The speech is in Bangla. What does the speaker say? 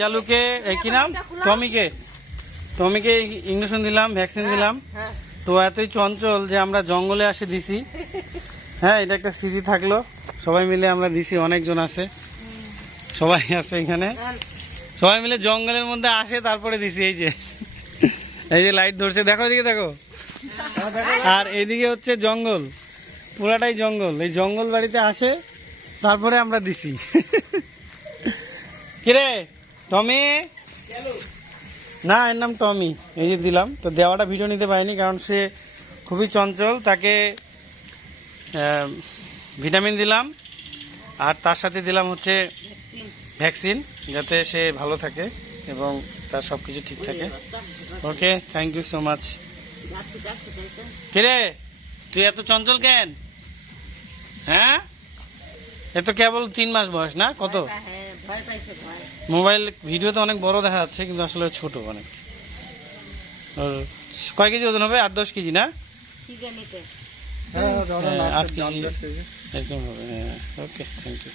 চালুকে কি নাম টমিকে ইঞ্জেকশন দিলাম, ভ্যাকসিন দিলাম। তো এতই চঞ্চল যে আমরা জঙ্গলে আসে দিছি। হ্যাঁ, এটা একটা স্মৃতি থাকলো, সবাই মিলে আমরা দিছি, অনেকজন আছে, সবাই আছে এখানে, সবাই মিলে জঙ্গলের মধ্যে আসে তারপরে দিছি। এই যে লাইট ধরছে, দেখো এদিকে দেখো। আর এদিকে হচ্ছে জঙ্গল, পুরাটাই জঙ্গল। এই জঙ্গল বাড়িতে আসে তারপরে আমরা দিছি। কিরে টমি? না, এর নাম টমি। এই যে দিলাম, তো দেওয়াটা ভিডিও নিতে পারিনি কারণ সে খুবই চঞ্চল। তাকে ভিটামিন দিলাম আর তার সাথে দিলাম হচ্ছে ভ্যাকসিন, যাতে সে ভালো থাকে এবং তার সব কিছু ঠিক থাকে। ওকে, থ্যাংক ইউ সো মাচ। কিরে তুই এত চঞ্চল কেন? হ্যাঁ, এ তো কেবল 3 মাস বয়স না? কত মোবাইল ভিডিওতে অনেক বড় দেখা যাচ্ছে, কিন্তু আসলে ছোট অনেক। কয় কেজি ওজন হবে? 8-10 কেজি না? 8 কেজি এরকম হবে। ওকে, থ্যাংক ইউ।